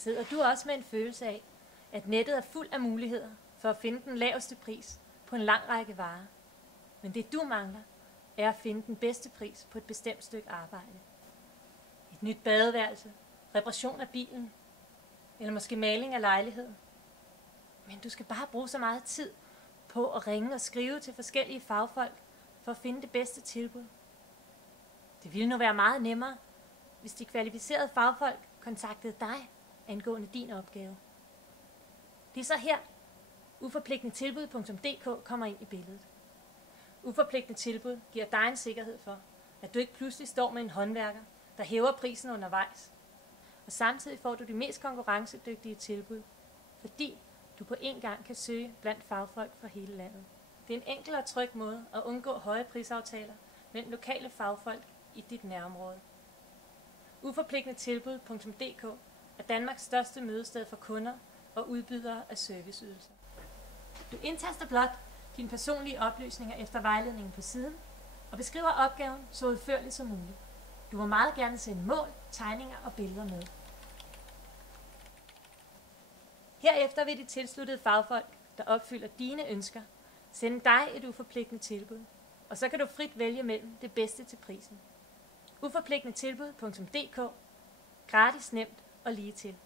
Sidder du også med en følelse af, at nettet er fuld af muligheder for at finde den laveste pris på en lang række varer? Men det du mangler, er at finde den bedste pris på et bestemt stykke arbejde. Et nyt badeværelse, reparation af bilen, eller måske maling af lejligheden. Men du skal bare bruge så meget tid på at ringe og skrive til forskellige fagfolk for at finde det bedste tilbud. Det ville nu være meget nemmere, hvis de kvalificerede fagfolk kontaktede dig angående din opgave. Det er så her, uforpligtendetilbud.dk kommer ind i billedet. Uforpligtende tilbud giver dig en sikkerhed for, at du ikke pludselig står med en håndværker, der hæver prisen undervejs. Og samtidig får du de mest konkurrencedygtige tilbud, fordi du på én gang kan søge blandt fagfolk fra hele landet. Det er en enkel og tryg måde at undgå høje prisaftaler mellem lokale fagfolk i dit nærområde. Uforpligtendetilbud.dk er Danmarks største mødested for kunder og udbydere af serviceydelser. Du indtaster blot dine personlige oplysninger efter vejledningen på siden og beskriver opgaven så udførligt som muligt. Du må meget gerne sende mål, tegninger og billeder med. Herefter vil de tilsluttede fagfolk, der opfylder dine ønsker, sende dig et uforpligtende tilbud, og så kan du frit vælge mellem det bedste til prisen. Uforpligtendetilbud.dk. Gratis, nemt og lige til.